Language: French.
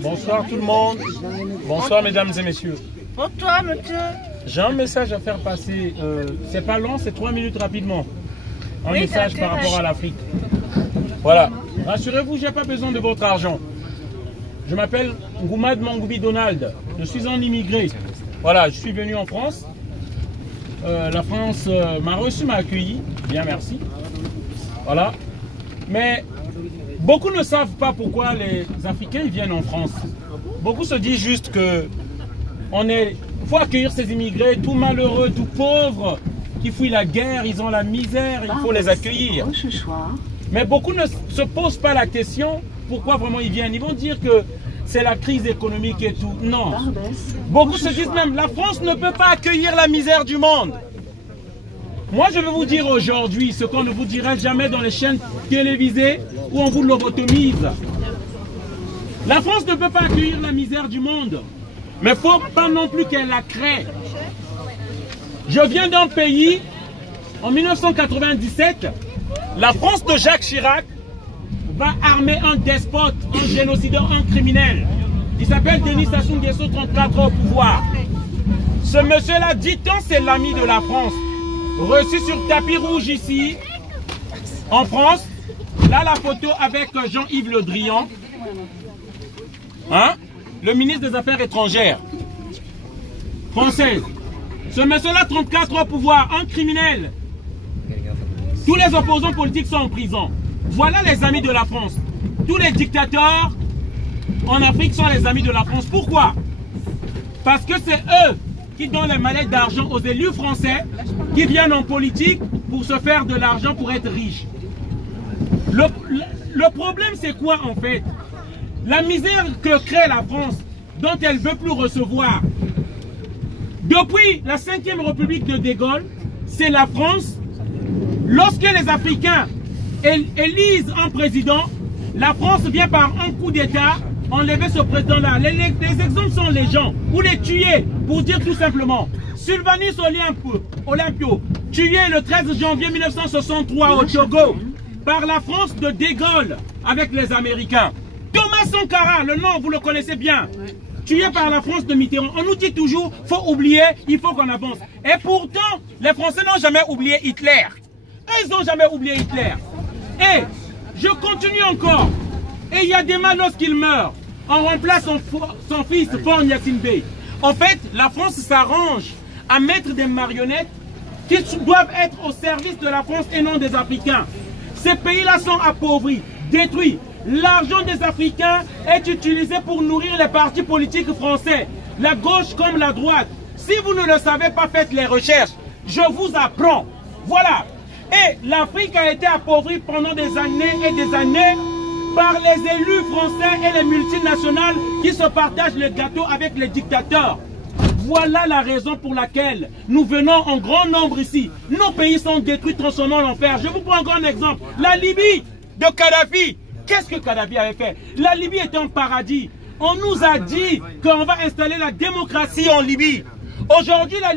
Bonsoir tout le monde. Bonsoir mesdames et messieurs. Bonsoir monsieur. J'ai un message à faire passer. C'est pas long, c'est 3 minutes rapidement. Un message par rapport à l'Afrique. Voilà. Rassurez-vous, j'ai pas besoin de votre argent. Je m'appelle Ngoumad Mangoubi Donald. Je suis un immigré. Voilà, je suis venu en France. La France m'a reçu, m'a accueilli. Bien, merci. Voilà. Mais beaucoup ne savent pas pourquoi les Africains viennent en France. Beaucoup se disent juste que faut accueillir ces immigrés, tout malheureux, tout pauvres, qui fuient la guerre, ils ont la misère, il faut les accueillir. Mais beaucoup ne se posent pas la question pourquoi vraiment ils viennent. Ils vont dire que c'est la crise économique et tout. Non. Beaucoup se disent même, la France ne peut pas accueillir la misère du monde. Moi, je vais vous dire aujourd'hui ce qu'on ne vous dira jamais dans les chaînes télévisées où on vous lobotomise. La France ne peut pas accueillir la misère du monde. Mais il ne faut pas non plus qu'elle la crée. Je viens d'un pays, en 1997, la France de Jacques Chirac va armer un despote, un génocideur, un criminel. Il s'appelle Denis Sassou Nguesso, 34 ans au pouvoir. Ce monsieur-là, dit-on, c'est l'ami de la France. Reçu sur tapis rouge ici, en France. Là, la photo avec Jean-Yves Le Drian. Hein? Le ministre des Affaires étrangères. Française. Ce monsieur-là, 34 ans au pouvoir, un criminel. Tous les opposants politiques sont en prison. Voilà les amis de la France. Tous les dictateurs en Afrique sont les amis de la France. Pourquoi? Parce que c'est eux qui donnent les mallettes d'argent aux élus français qui viennent en politique pour se faire de l'argent pour être riches. Le problème, c'est quoi en fait? La misère que crée la France, dont elle ne veut plus recevoir. Depuis la 5e République de De Gaulle, c'est la France. Lorsque les Africains élisent un président, la France vient par un coup d'État enlever ce président-là. Les exemples sont les gens. Vous les tuez, pour dire tout simplement. Sylvanus Olympio, tué le 13 janvier 1963 au Togo, par la France de De Gaulle, avec les Américains. Thomas Sankara, le nom, vous le connaissez bien. Tué par la France de Mitterrand. On nous dit toujours, faut oublier, il faut qu'on avance. Et pourtant, les Français n'ont jamais oublié Hitler. Ils n'ont jamais oublié Hitler. Et je continue encore. Et il y a des mal lorsqu'il meurt. On remplace son fils, Faure Gnassingbé. En fait, la France s'arrange à mettre des marionnettes qui doivent être au service de la France et non des Africains. Ces pays-là sont appauvris, détruits. L'argent des Africains est utilisé pour nourrir les partis politiques français, la gauche comme la droite. Si vous ne le savez pas, faites les recherches. Je vous apprends. Voilà. Et l'Afrique a été appauvrie pendant des années et des années par les élus français et les multinationales qui se partagent le gâteau avec les dictateurs. Voilà la raison pour laquelle nous venons en grand nombre ici. Nos pays sont détruits, transformés en enfer. Je vous prends un grand exemple. La Libye de Kadhafi. Qu'est-ce que Kadhafi avait fait? La Libye était un paradis. On nous a dit qu'on va installer la démocratie en Libye. Aujourd'hui, la